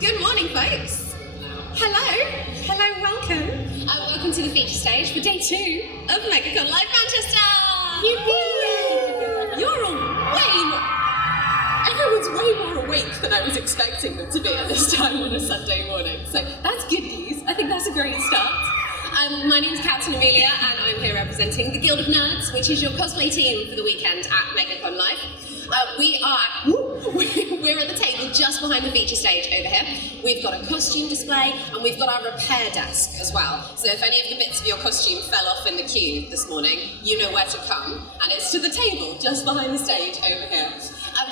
Good morning, folks. Hello, welcome. Welcome to the feature stage for day 2 of Megaconlive Manchester. Yippee! Everyone's way more awake than I was expecting them to be at this time on a Sunday morning, so that's good news. I think that's a great start. My name's Amelia, and I'm here representing the Guild of Nerds, which is your cosplay team for the weekend at Megaconlive. We're at the table just behind the feature stage over here. We've got a costume display, and we've got our repair desk as well. So if any of the bits of your costume fell off in the queue this morning, you know where to come, and it's to the table just behind the stage over here.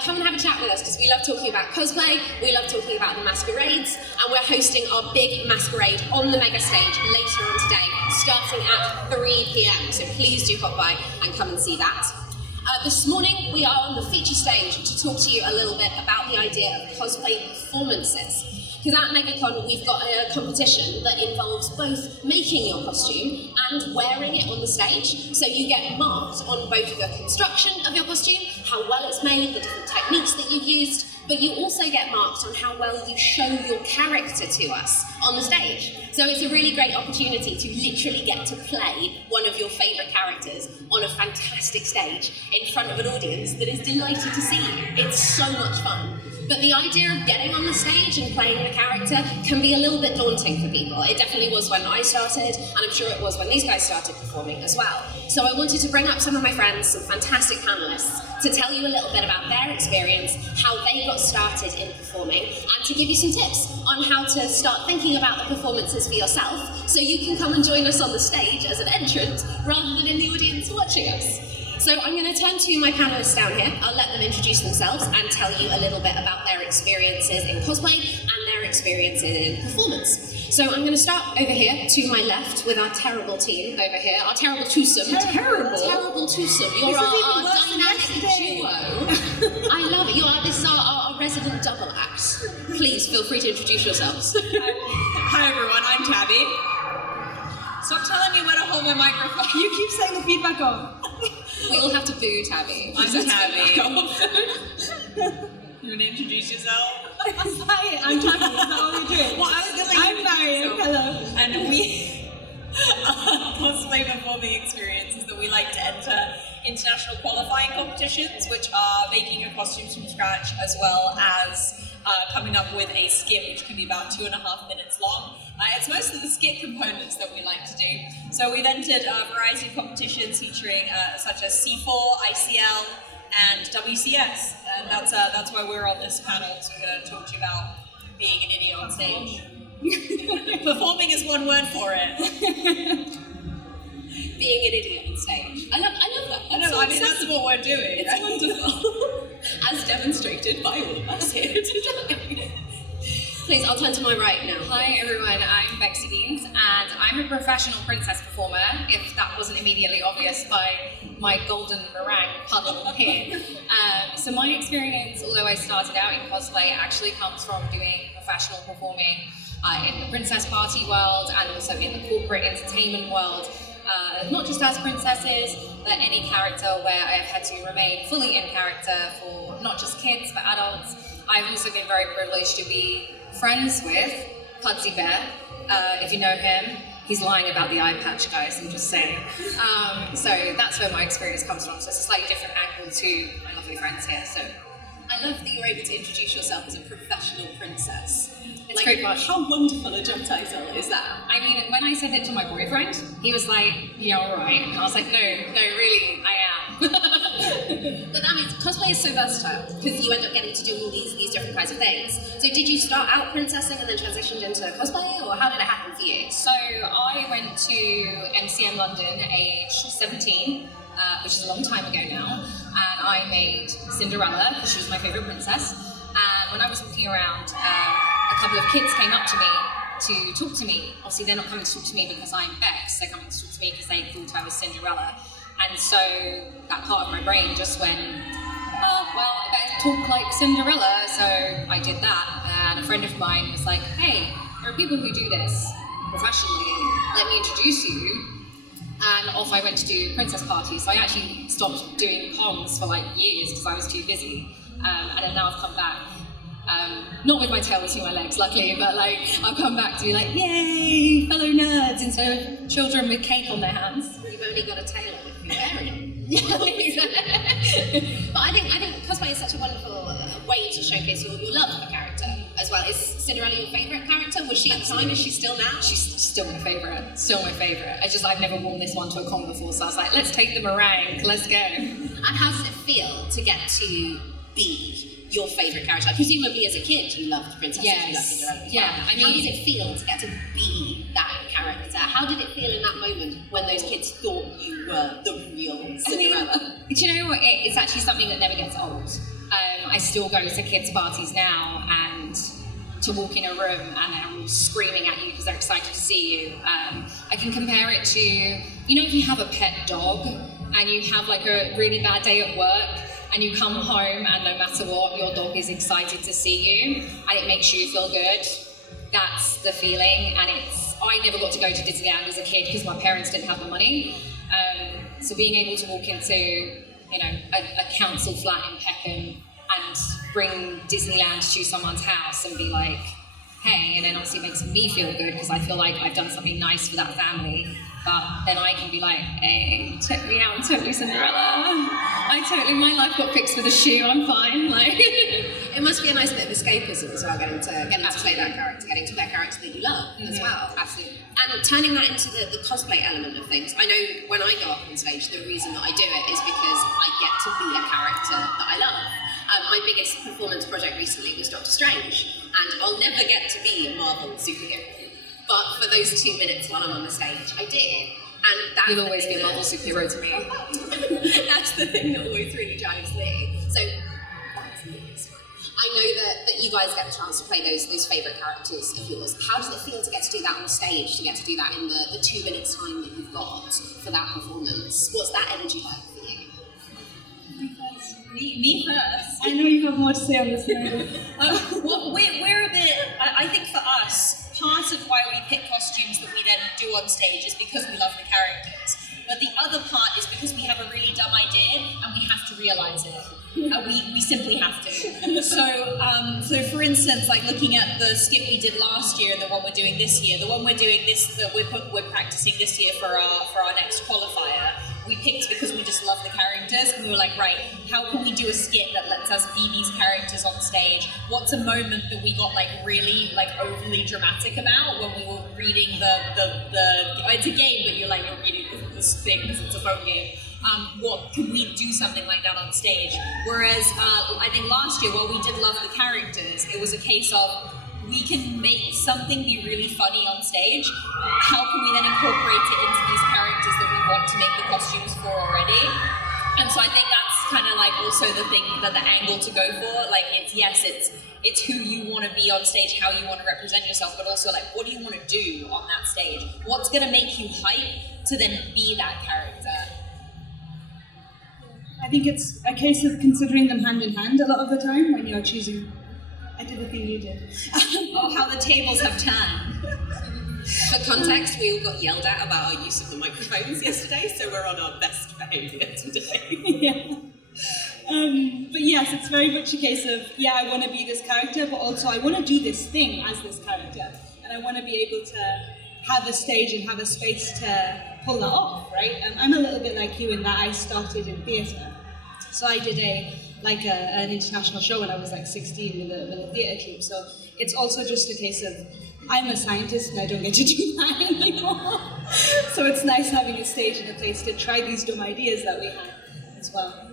Come and have a chat with us, because we love talking about cosplay, we love talking about the masquerades, and we're hosting our big masquerade on the mega stage later on today, starting at 3 p.m. So please do pop by and come and see that. This morning we are on the feature stage to talk to you a little bit about the idea of cosplay performances. Because at Megacon we've got a competition that involves both making your costume and wearing it on the stage. So you get marked on both the construction of your costume, how well it's made, the different techniques that you've used, but you also get marked on how well you show your character to us on the stage. So it's a really great opportunity to literally get to play one of your favourite characters on a fantastic stage in front of an audience that is delighted to see you. It's so much fun. But the idea of getting on the stage and playing the character can be a little bit daunting for people. It definitely was when I started, and I'm sure it was when these guys started performing as well. So I wanted to bring up some of my friends, some fantastic panellists, to tell you a little bit about their experience, how they got started in performing, and to give you some tips on how to start thinking about the performances for yourself, so you can come and join us on the stage as an entrant, rather than in the audience watching us. So I'm going to turn to my panellists down here. I'll let them introduce themselves and tell you a little bit about their experiences in cosplay and their experiences in performance. So I'm going to start over here to my left with our terrible team over here, our terrible twosome. Terrible twosome. You're our dynamic duo. I love it. This is our resident double act. Please feel free to introduce yourselves. Hi everyone, I'm Tabby. Stop telling me where to hold my microphone. You keep saying the feedback on. We all have to boo Tabby. I'm Tabby. You want to introduce yourself? Hi, I'm Tabby. Is that what we're doing? Well, I was going to I'm Mariam. Hello. And we cosplay performing experience is that we like to enter international qualifying competitions, which are making a costume from scratch, as well as coming up with a skit, which can be about 2.5 minutes long. It's mostly the skit components that we like to do. So we've entered a variety of competitions featuring such as C4, ICL, and WCS. And that's why we're on this panel, so we're going to talk to you about being an idiot on stage. Performing is one word for it. Being an idiot on stage. I love that. That's what we're doing. It's wonderful. As demonstrated by all of us here today. Please, I'll turn to my right now. Hi everyone, I'm Bexy Beans, and I'm a professional princess performer, if that wasn't immediately obvious by my golden meringue puddle here. So my experience, although I started out in cosplay, actually comes from doing professional performing in the princess party world, and also in the corporate entertainment world. Not just as princesses, but any character where I've had to remain fully in character for not just kids, but adults. I've also been very privileged to be friends with Pudsey Bear, if you know him. He's lying about the eye patch, guys, I'm just saying. So that's where my experience comes from. So it's a slightly different angle to my lovely friends here. So I love that you're able to introduce yourself as a professional princess. It's pretty much. How wonderful a job title is that? I mean, when I said it to my boyfriend, he was like, yeah, all right. And I was like, no, really, I am. But that means cosplay is so versatile, because you end up getting to do all these different kinds of things. So did you start out princessing and then transitioned into cosplay, or how did it happen for you? So I went to MCM London age 17, which is a long time ago now, and I made Cinderella, because she was my favourite princess. And when I was walking around, a couple of kids came up to me to talk to me. Obviously, they're not coming to talk to me because I'm Bex, they're coming to talk to me because they thought I was Cinderella. And so that part of my brain just went, oh, well, I better talk like Cinderella. So I did that. And a friend of mine was like, hey, there are people who do this professionally. Let me introduce you. And off I went to do princess parties. So I actually stopped doing cons for like years because I was too busy. And then now I've come back. Not with my tail between my legs, luckily, but like I'll come back to be like, yay, fellow nerds, instead of children with cake on their hands. You've only got a tail on if you're wearing it. But I think cosplay is such a wonderful way to showcase your love for a character as well. Is Cinderella your favourite character? Was she at the time? Is she still now? She's still my favourite. Still my favourite. I've never worn this one to a con before, so I was like, let's take the meringue, let's go. And how does it feel to get to be your favourite character? Presumably as a kid you loved Princess, you loved Cinderella. Yeah, I mean, how does it feel to get to be that character? How did it feel in that moment when those kids thought you were the real Cinderella? I mean, do you know what? It's actually something that never gets old. I still go to kids' parties now, and to walk in a room and they're all screaming at you because they're excited to see you. I can compare it to, you know, if you have a pet dog and you have like a really bad day at work, and you come home and no matter what, your dog is excited to see you and it makes you feel good. That's the feeling. And I never got to go to Disneyland as a kid because my parents didn't have the money. So being able to walk into, you know, a council flat in Peckham and bring Disneyland to someone's house and be like, hey, and then obviously it makes me feel good because I feel like I've done something nice for that family. But then I can be like, hey, check me out, I'm totally Cinderella. My life got fixed with a shoe, I'm fine. Like, it must be a nice bit of escapism as well, getting to play that character, getting to play a character that you love as well. Absolutely. And turning that into the cosplay element of things. I know when I go up on stage, the reason that I do it is because I get to be a character that I love. My biggest performance project recently was Doctor Strange, and I'll never get to be a Marvel superhero. But for those 2 minutes while I'm on the stage, I did. And that's You'll always be a Marvel superhero to me. That's the thing that always really drives me. So that's nice. I know that you guys get the chance to play those favourite characters of yours. How does it feel to get to do that on stage, to get to do that in the 2 minutes time that you've got for that performance? What's that energy like for you? Me first. I know you have more to say on this later. Well, we're a bit, I think for us, part of why we pick costumes that we then do on stage is because we love the characters. But the other part is because we have a really dumb idea and we have to realise it. We simply have to. So for instance, like looking at the skit we did last year and the one we're doing this year, the one we're doing that we're practicing this year for our next qualifier, we picked because we just love the characters, and we were like, right, how can we do a skit that lets us be these characters on stage? What's a moment that we got like really like overly dramatic about when we were reading the it's a game, but you're reading this thing because it's a phone game. What can we do something like that on stage? Whereas I think last year, while we did love the characters, it was a case of we can make something be really funny on stage. How can we then incorporate it into these characters that we want to make the costumes for already? And so I think that's kind of like also the thing, that the angle to go for. Like it's who you want to be on stage, how you want to represent yourself, but also like what do you want to do on that stage? What's going to make you hype to then be that character? I think it's a case of considering them hand in hand a lot of the time when you're choosing. I did the thing you did. Oh, how the tables have turned. For context, we all got yelled at about our use of the microphones yesterday, so we're on our best behaviour today. Yeah. But yes, it's very much a case of, I want to be this character, but also I want to do this thing as this character. And I want to be able to have a stage and have a space to pull that off, right? I'm a little bit like you in that I started in theatre. So I did an international show when I was like 16 with a theatre troupe. So it's also just a case of, I'm a scientist and I don't get to do that anymore. So it's nice having a stage and a place to try these dumb ideas that we had as well.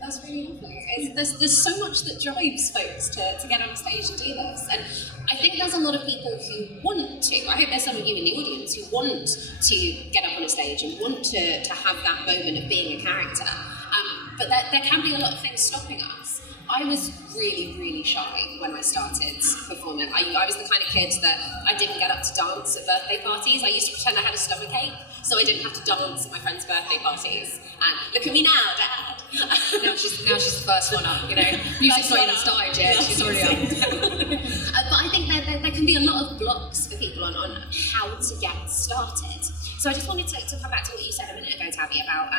That's really lovely. There's so much that drives folks to get on stage and do this. And I think there's a lot of people who want to. I hope there's some of you in the audience who want to get up on a stage and want to have that moment of being a character. But there can be a lot of things stopping us. I was really, really shy when I started performing. I was the kind of kid that I didn't get up to dance at birthday parties. I used to pretend I had a stomachache, so I didn't have to dance at my friends' birthday parties. And look at me now, Dad. Now she's the first one up, you know. Music's not even started yet, she's already up. But I think there can be a lot of blocks for people on how to get started. So I just wanted to come back to what you said a minute ago, Tabby, about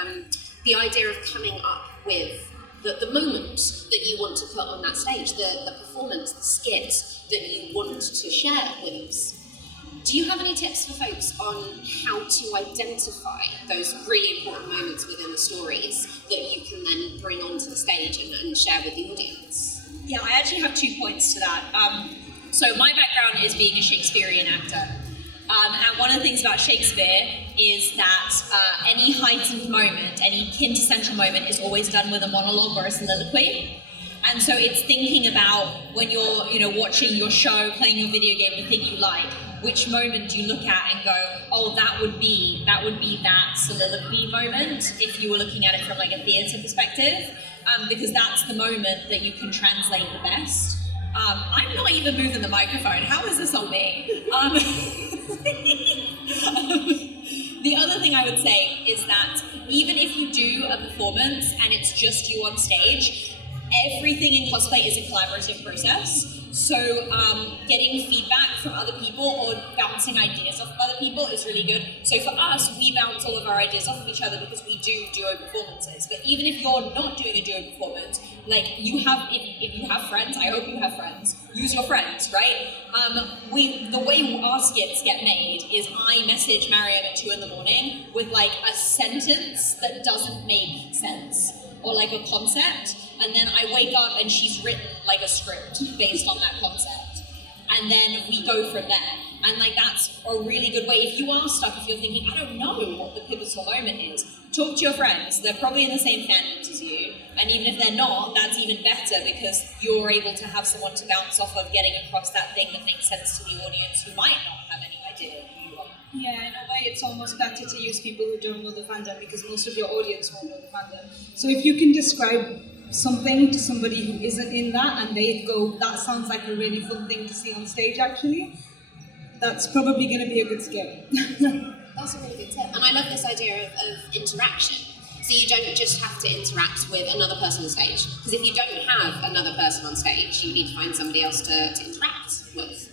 the idea of coming up with the moment that you want to put on that stage, the performance, the skit that you want to share with us. Do you have any tips for folks on how to identify those really important moments within the stories that you can then bring onto the stage and share with the audience? Yeah, I actually have 2 points to that. So my background is being a Shakespearean actor. And one of the things about Shakespeare is that any heightened moment, any quintessential moment is always done with a monologue or a soliloquy. And so it's thinking about when you're, watching your show, playing your video game, the thing you like, which moment do you look at and go, oh, that would be that soliloquy moment if you were looking at it from like a theatre perspective, because that's the moment that you can translate the best. I'm not even moving the microphone. How is this on me? The other thing I would say is that even if you do a performance and it's just you on stage, everything in cosplay is a collaborative process. So getting feedback from other people or bouncing ideas off of other people is really good. So for us, we bounce all of our ideas off of each other because we do duo performances. But even if you're not doing a duo performance, like if you have friends, I hope you have friends, use your friends, right? The way our skits get made is I message Mariam at 2 a.m. with like a sentence that doesn't make sense, or like a concept, and then I wake up and she's written like a script based on that concept. And then we go from there. And like that's a really good way. If you are stuck, if you're thinking, I don't know what the pivotal moment is, talk to your friends. They're probably in the same fandoms as you. And even if they're not, that's even better because you're able to have someone to bounce off of getting across that thing that makes sense to the audience who might not have any idea who you are. Yeah, in a way it's almost better to use people who don't know the fandom because most of your audience won't know the fandom. So if you can describe something to somebody who isn't in that and they go, that sounds like a really fun thing to see on stage actually, that's probably going to be a good skit. That's a really good tip. And I love this idea of interaction. So you don't just have to interact with another person on stage. Because if you don't have another person on stage, you need to find somebody else to interact with.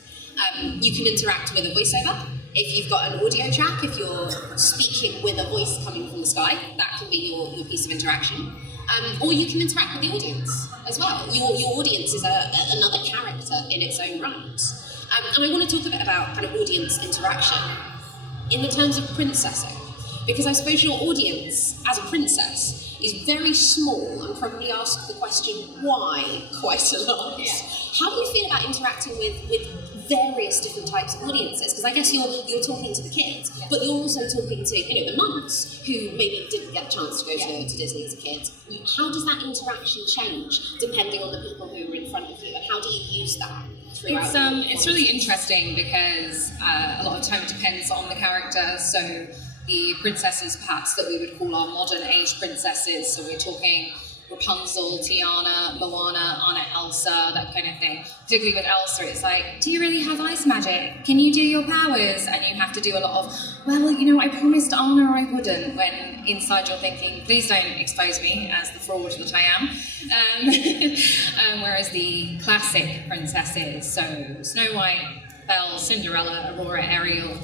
You can interact with a voiceover. If you've got an audio track, if you're speaking with a voice coming from the sky, that can be your piece of interaction. Or you can interact with the audience as well. Your audience is another character in its own right. And I want to talk a bit about kind of audience interaction in the terms of princessing. Because I suppose your audience, as a princess, is very small and probably ask the question, why, quite a lot. Yeah. How do you feel about interacting with various different types of audiences? Because I guess you're talking to the kids, yeah, but you're also talking to the mums who maybe didn't get a chance to go to Disney as a kid. How does that interaction change depending on the people who are in front of you, and how do you use that? It's really interesting because a lot of time it depends on the character. So the princesses, perhaps, that we would call our modern age princesses, so we're talking Rapunzel, Tiana, Moana, Anna, Elsa, that kind of thing. Particularly with Elsa, it's like, do you really have ice magic? Can you do your powers? And you have to do a lot of, well, I promised Anna I wouldn't, when inside you're thinking, please don't expose me as the fraud that I am. Whereas the classic princesses, so Snow White, Belle, Cinderella, Aurora, Ariel,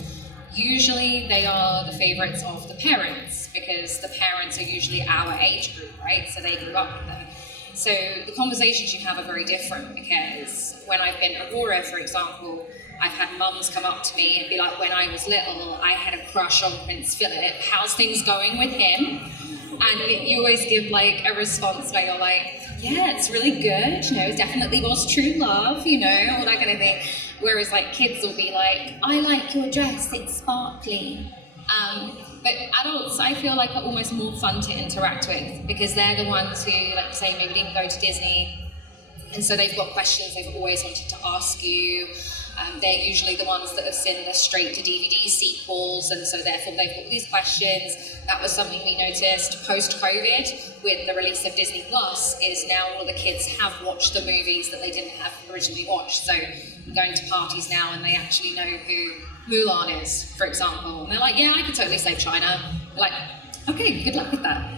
usually they are the favourites of the parents because the parents are usually our age group, right? So they grew up with them. So the conversations you have are very different because when I've been Aurora, for example, I've had mums come up to me and be like, when I was little, I had a crush on Prince Philip. How's things going with him? And you always give like a response where you're like, yeah, it's really good, it definitely was true love, all that kind of thing. Whereas like kids will be like, I like your dress, it's sparkly. But adults, I feel like, are almost more fun to interact with because they're the ones who, like say, maybe didn't go to Disney, and so they've got questions they've always wanted to ask you. They're usually the ones that have seen the straight-to-DVD sequels, and so therefore they've got these questions. That was something we noticed post-COVID with the release of Disney Plus, is now all the kids have watched the movies that they didn't have originally watched. So I'm going to parties now and they actually know who Mulan is, for example. And they're like, yeah, I could totally save China. They're like, okay, good luck with that.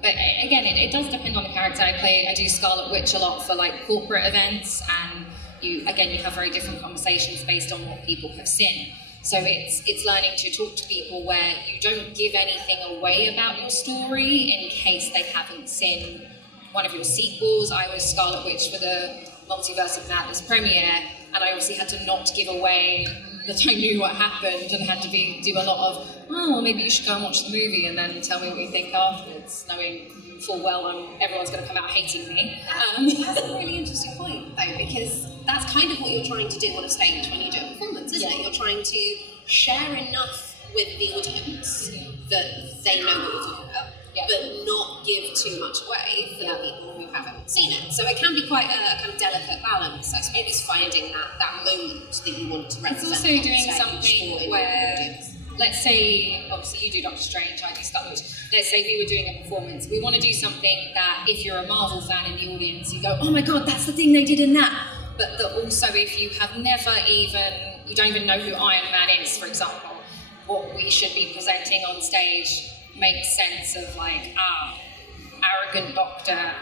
But again, it does depend on the character. I do Scarlet Witch a lot for like corporate events, and you have very different conversations based on what people have seen. So it's learning to talk to people where you don't give anything away about your story in case they haven't seen one of your sequels. I was Scarlet Witch for the Multiverse of Madness premiere, and I obviously had to not give away that I knew what happened, and had to do a lot of, oh, well, maybe you should go and watch the movie and then tell me what you think afterwards, knowing full well everyone's going to come out hating me. That's a really interesting point, though, because that's kind of what you're trying to do on a stage when you do a performance, isn't it? You're trying to share enough with the audience that they know what you're talking about, but not give too much away for the people who haven't seen it. So it can be quite a kind of delicate balance, I suppose. It's finding that moment that you want to represent. It's also doing something where, let's say, obviously you do Doctor Strange, I do Scarlet Witch. Let's say we were doing a performance. We want to do something that if you're a Marvel fan in the audience, you go, oh my god, that's the thing they did in that. But that also if you have you don't even know who Iron Man is, for example, what we should be presenting on stage makes sense of like, arrogant doctor,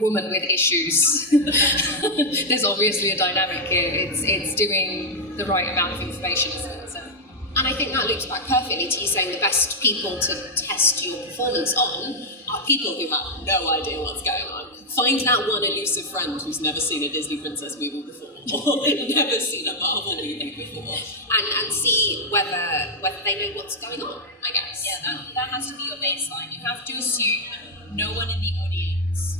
woman with issues. There's obviously a dynamic here. It's doing the right amount of information, isn't it? So. And I think that loops back perfectly to you saying the best people to test your performance on are people who have no idea what's going on. Find that one elusive friend who's never seen a Disney princess movie before, or never seen a Marvel movie before, and see whether they know what's going on, I guess. Yeah, that has to be your baseline. You have to assume no one in the audience,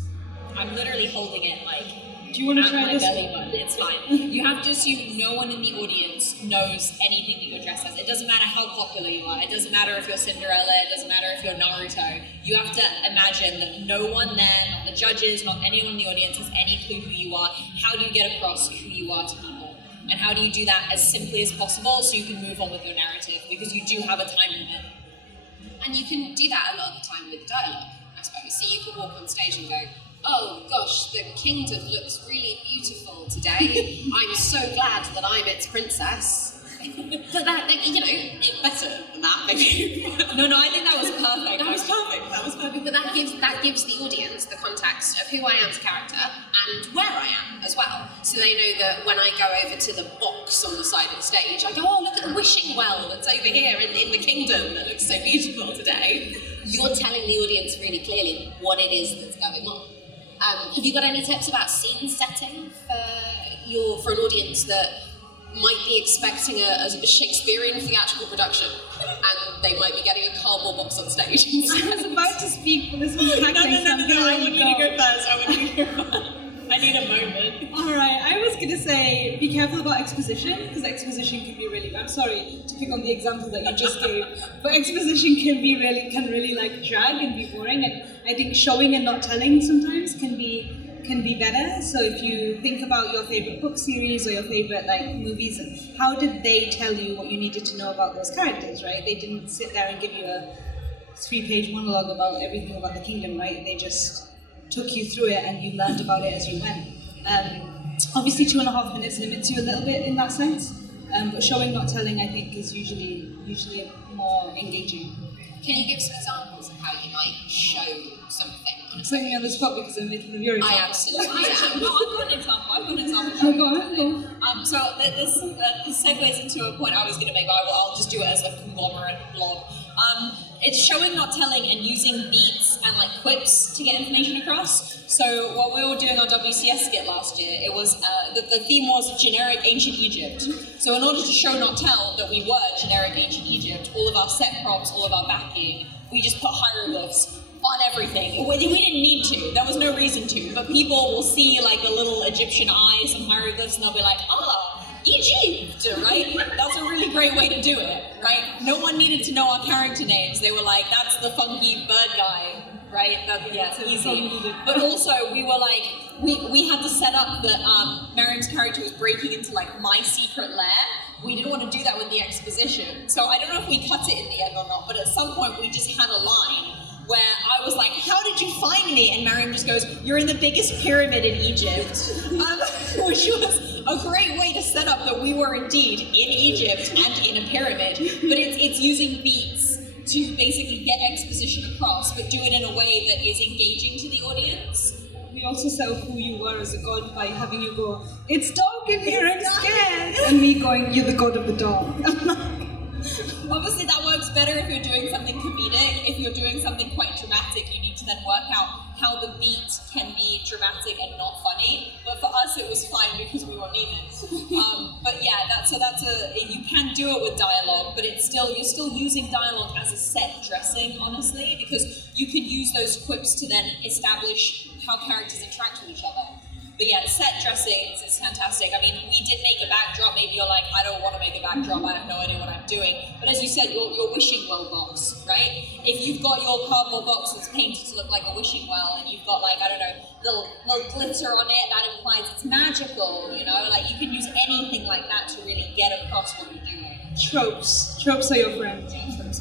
I'm literally holding it like, do you want to try this? Belly button. It's fine. You have to assume no one in the audience knows anything that you're dressed as. It doesn't matter how popular you are. It doesn't matter if you're Cinderella. It doesn't matter if you're Naruto. You have to imagine that no one there, not the judges, not anyone in the audience, has any clue who you are. How do you get across who you are to people? And how do you do that as simply as possible so you can move on with your narrative? Because you do have a time limit. And you can do that a lot of the time with dialogue, I suppose. So you could walk on stage and go, oh gosh, the kingdom looks really beautiful today. I'm so glad that I'm its princess. But that, it's better than that, maybe. No, I think that was perfect. That was perfect. But that gives the audience the context of who I am as a character and where I am as well. So they know that when I go over to the box on the side of the stage, I go, oh, look at the wishing well that's over here in the kingdom that looks so beautiful today. You're telling the audience really clearly what it is that's going on. Have you got any tips about scene setting for an audience that might be expecting a Shakespearean theatrical production, and they might be getting a cardboard box on stage? I was about to speak, but this was tackling something. No, I want you to go first. I need a moment. Alright, I was going to say, be careful about exposition, because exposition can be really, I'm sorry to pick on the example that you just gave, but exposition can really like drag and be boring, and I think showing and not telling sometimes can be better. So if you think about your favorite book series or your favorite movies, and how did they tell you what you needed to know about those characters, right? They didn't sit there and give you a 3-page monologue about everything about the kingdom, right? They just took you through it and you learned about it as you went. Obviously 2.5 minutes limits you a little bit in that sense, but showing not telling I think is usually more engaging. Can you give some examples of how you might show something? I'm putting me on the spot because I'm making of your example. I absolutely am. No, I've got an example. Oh, go on. So this segues into a point I was going to make, but I'll just do it as a conglomerate blog. It's showing, not telling, and using beats and quips to get information across. So what we were doing our WCS skit last year, it was the theme was generic ancient Egypt. So in order to show, not tell, that we were generic ancient Egypt, all of our set props, all of our backing, we just put hieroglyphs on everything. We didn't need to. There was no reason to. But people will see the little Egyptian eyes and hieroglyphs, and they'll be like, Egypt, right? That's a really great way to do it, right? No one needed to know our character names. They were like, that's the funky bird guy, right? It's easy. But also, we were we had to set up that Mariam's character was breaking into my secret lair. We didn't want to do that with the exposition. So I don't know if we cut it in the end or not, but at some point we just had a line where I was like, how did you find me? And Mariam just goes, you're in the biggest pyramid in Egypt. Which was a great way to set up that we were indeed in Egypt and in a pyramid. But it's using beats to basically get exposition across, but do it in a way that is engaging to the audience. We also set up who you were as a god by having you go, it's dark in here, I'm scared. And me going, you're the god of the dark. Obviously, that works better if you're doing something comedic. If you're doing something quite dramatic, you need to then work out how the beat can be dramatic and not funny. But for us, it was fine because we were needed. But yeah, you can do it with dialogue, but you're still using dialogue as a set dressing, honestly, because you can use those quips to then establish how characters interact with each other. But yeah, set dressings is fantastic. I mean, we did make a backdrop. Maybe you're like, I don't want to make a backdrop. I have no idea what I'm doing. But as you said, your wishing well box, right? If you've got your cardboard box that's painted to look like a wishing well, and you've got like, I don't know, little glitter on it, that implies it's magical. You know, like you can use anything like that to really get across what you're doing. Tropes are your friend.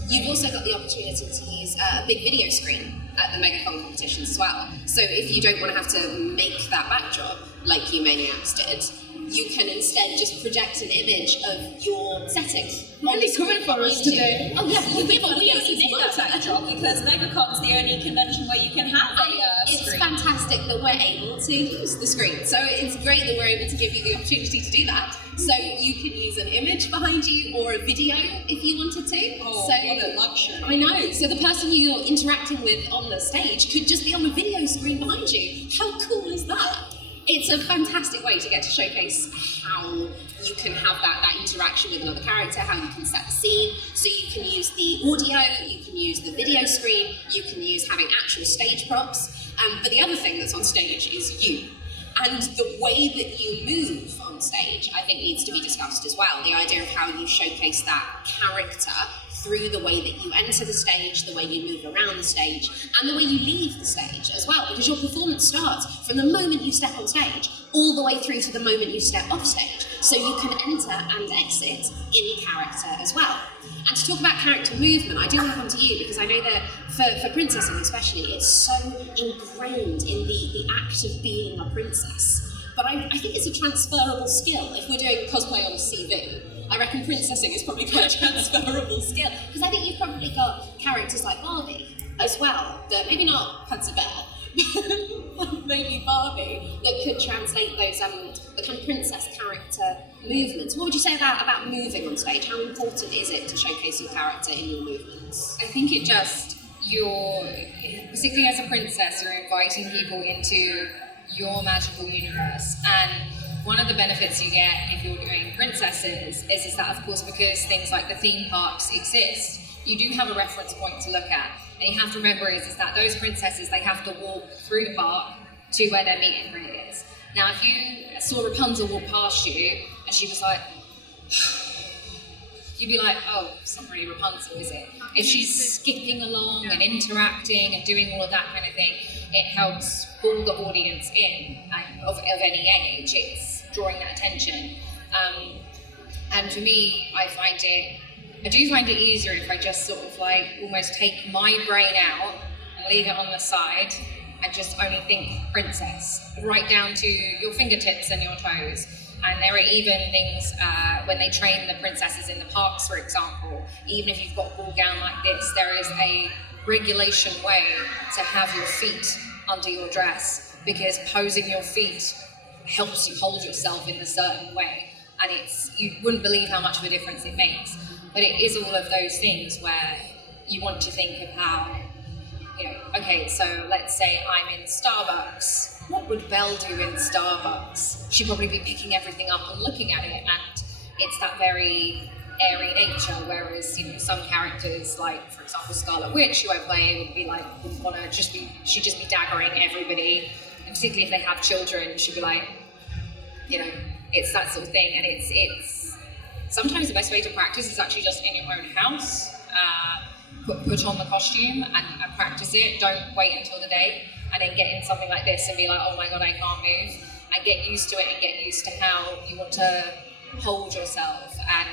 You've also got the opportunity to use a big video screen at the Megacon competitions as well. So if you don't want to have to make that backdrop like you Maniacs did, you can instead just project an image of your setting. Really coming for us today. Oh yeah, We only made that backdrop because Megacon's the only convention where you can have a It's screen. fantastic that we're able to use the screen. So it's great that we're able to give you the opportunity to do that. So you can use an image behind you or a video if you wanted to. Oh, so, what a luxury. I know. So the person you're interacting with on the stage could just be on a video screen behind you. How cool is that? It's a fantastic way to get to showcase how you can have that interaction with another character, how you can set the scene. So you can use the audio, you can use the video screen, you can use having actual stage props. But the other thing that's on stage is you. And the way that you move on stage, I think, needs to be discussed as well. The idea of how you showcase that character through the way that you enter the stage, the way you move around the stage, and the way you leave the stage as well, because your performance starts from the moment you step on stage all the way through to the moment you step off stage. So you can enter and exit in character as well. And to talk about character movement, I do want to come to you because I know that for princessing especially, it's so ingrained in the act of being a princess. But I think it's a transferable skill. If we're doing cosplay on a CV, I reckon princessing is probably quite a transferable skill. Because I think you've probably got characters like Barbie as well, that maybe not Pansy Bear, maybe Barbie, that could translate those the kind of princess character movements. What would you say about moving on stage? How important is it to showcase your character in your movements? I think it just, particularly as a princess, you're inviting people into your magical universe. And one of the benefits you get if you're doing princesses is that, of course, because things like the theme parks exist, you do have a reference point to look at. And you have to remember is that those princesses, they have to walk through the park to where their meet and greet is. Now, if you saw Rapunzel walk past you and she was like, you'd be like, oh, it's not really Rapunzel, is it? If she's skipping along and interacting and doing all of that kind of thing, it helps pull the audience in of any age. It's drawing that attention. And for me, I do find it easier if I just sort of like almost take my brain out and leave it on the side and just only think princess, right down to your fingertips and your toes. And there are even things when they train the princesses in the parks, for example, even if you've got a ball gown like this, there is a regulation way to have your feet under your dress, because posing your feet helps you hold yourself in a certain way. And you wouldn't believe how much of a difference it makes. But it is all of those things where you want to think of how, okay, so let's say I'm in Starbucks. What would Belle do in Starbucks? She'd probably be picking everything up and looking at it, and it's that very airy nature, whereas, some characters, like, for example, Scarlet Witch, who I play, would be like, she'd just be daggering everybody, and particularly if they have children, she'd be like, it's that sort of thing, and it's sometimes the best way to practice is actually just in your own house. Put on the costume and practice it. Don't wait until the day and then get in something like this and be like, oh my god, I can't move. And get used to it and get used to how you want to hold yourself. And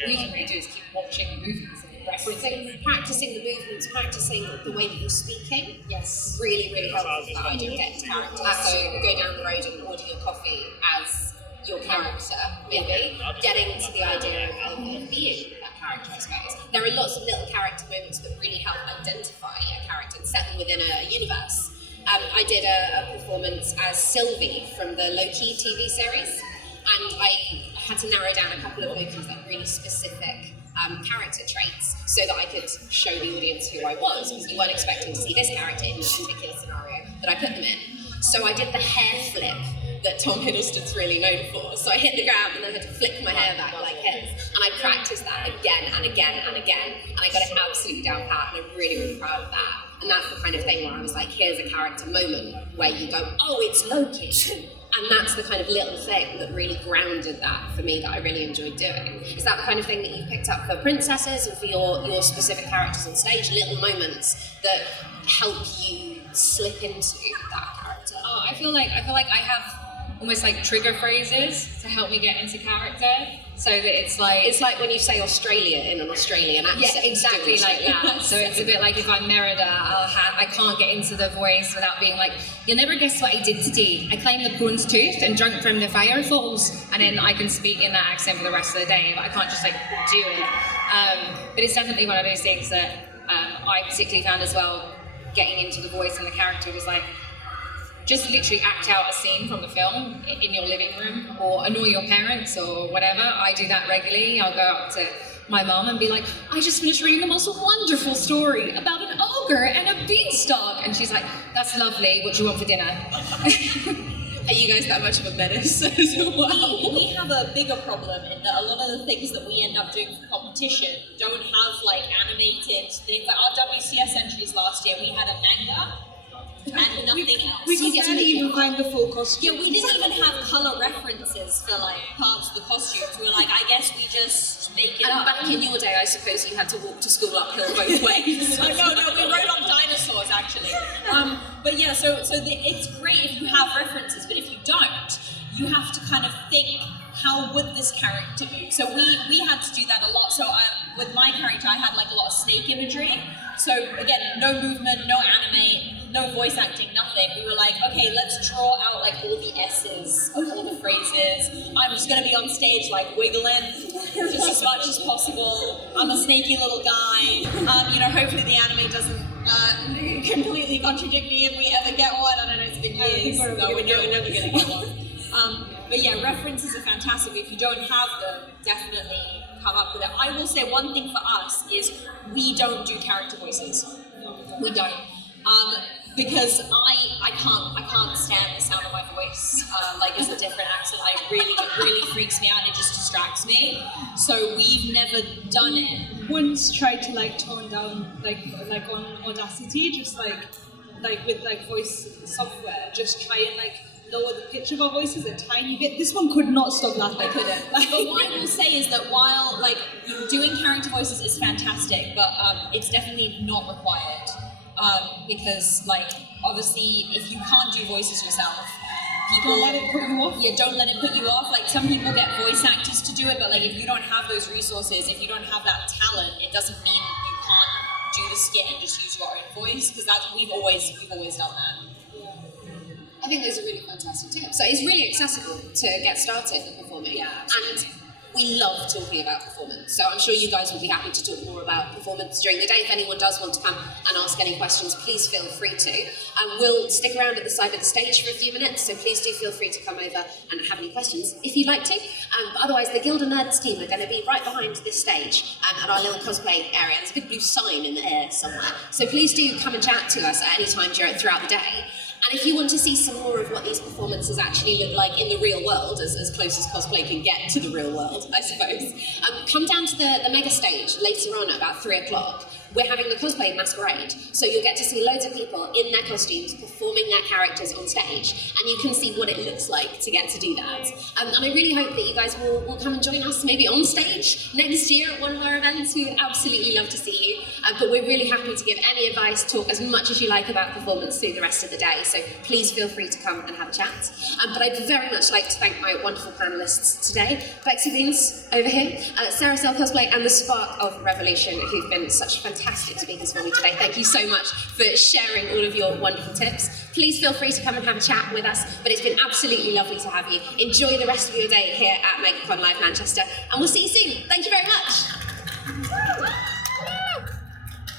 all you can really do is keep watching the movements and referencing. Practicing the movements, practicing the way that you're speaking. Yes. Really, really helpful for that idea of getting character. So you go down the road and order your coffee as your character, maybe, getting to the idea of being that character, I suppose. There are lots of little character moments that really help identify a character and set them within a universe. I did a performance as Sylvie from the Loki TV series, and I had to narrow down a couple of Lokis that were really specific character traits so that I could show the audience who I was, because you weren't expecting to see this character in this particular scenario that I put them in. So I did the hair flip that Tom Hiddleston's really known for. So I hit the ground and then had to flick my hair back like his. And I practiced that again and again and again. And I got it absolutely down pat, and I'm really, really proud of that. And that's the kind of thing where I was like, here's a character moment where you go, oh, it's Loki. And that's the kind of little thing that really grounded that for me, that I really enjoyed doing. Is that the kind of thing that you picked up for princesses and for your specific characters on stage? Little moments that help you slip into that character? Oh, I feel like I have almost like trigger phrases to help me get into character, so that it's like when you say Australia in an Australian accent. Yeah, exactly like that. So it's a bit like if I'm Merida, I can't get into the voice without being like, you'll never guess what I did today. I climbed the prune's tooth and drank from the fire falls, and then I can speak in that accent for the rest of the day, but I can't just like do it. But it's definitely one of those things that I particularly found as well, getting into the voice and the character was like, just literally act out a scene from the film in your living room, or annoy your parents or whatever. I do that regularly. I'll go up to my mom and be like, I just finished reading the most wonderful story about an ogre and a beanstalk. And she's like, that's lovely, what do you want for dinner? Are you guys that much of a menace as well? We have a bigger problem in that a lot of the things that we end up doing for competition don't have like animated things. Like our WCS entries last year, we had a manga and nothing else. We could barely even find the full costume. Yeah, we didn't even have colour references for like parts of the costumes. We were like, I guess we just make it And up. back in your day, I suppose you had to walk to school uphill both ways. No, we rode on dinosaurs actually. But yeah, so it's great if you have references, but if you don't, you have to kind of think, how would this character move? So we had to do that a lot. So with my character, I had like a lot of snake imagery. So again, no movement, no anime, no voice acting, nothing. We were like, okay, let's draw out like all the S's of all the phrases. I'm just gonna be on stage like wiggling just as much as possible. I'm a snaky little guy. Hopefully the anime doesn't completely contradict me if we ever get one. I don't know, it's been years. We're never gonna get one. But yeah, references are fantastic. If you don't have them, definitely come up with it. I will say one thing for us is we don't do character voices. We don't. Because I can't stand the sound of my voice. Like it's a different accent. It really freaks me out and it just distracts me. So we've never done it. Once tried to like tone down like on Audacity, just like with like voice software, just try and like lower the pitch of our voices a tiny bit. This one could not stop laughing. I couldn't. But what I will say is that while like doing character voices is fantastic, but it's definitely not required. Because like obviously if you can't do voices yourself, people Don't let it put you off. Yeah, don't let it put you off. Like some people get voice actors to do it, but like if you don't have those resources, if you don't have that talent, it doesn't mean you can't do the skit and just use your own voice, because we've always done that. I think those are really fantastic tips. So it's really accessible to get started with performing. Yeah. And we love talking about performance. So I'm sure you guys will be happy to talk more about performance during the day. If anyone does want to come and ask any questions, please feel free to. We'll stick around at the side of the stage for a few minutes, so please do feel free to come over and have any questions if you'd like to. But otherwise, the Guild of Nerds team are going to be right behind this stage at our little cosplay area. There's a big blue sign in the air somewhere. So please do come and chat to us at any time throughout the day. And if you want to see some more of what these performances actually look like in the real world, as close as cosplay can get to the real world, I suppose, come down to the mega stage later on at about 3 o'clock. We're having the cosplay masquerade, so you'll get to see loads of people in their costumes performing their characters on stage, and you can see what it looks like to get to do that. And I really hope that you guys will come and join us, maybe on stage next year at one of our events. We would absolutely love to see you, but we're really happy to give any advice, talk as much as you like about performance through the rest of the day, so please feel free to come and have a chat. But I'd very much like to thank my wonderful panellists today, Bexy Beans over here, Sarah Cell Cosplay, and the Spark of Revolution, who've been such fantastic speakers for me today. Thank you so much for sharing all of your wonderful tips. Please feel free to come and have a chat with us, but it's been absolutely lovely to have you. Enjoy the rest of your day here at Megaconlive Manchester, and we'll see you soon. Thank you very much.